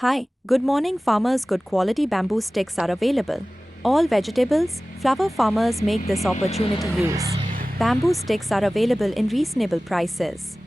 Hi, good morning farmers. Good quality bamboo sticks are available. All vegetables, flower farmers make this opportunity use. Bamboo sticks are available in reasonable prices.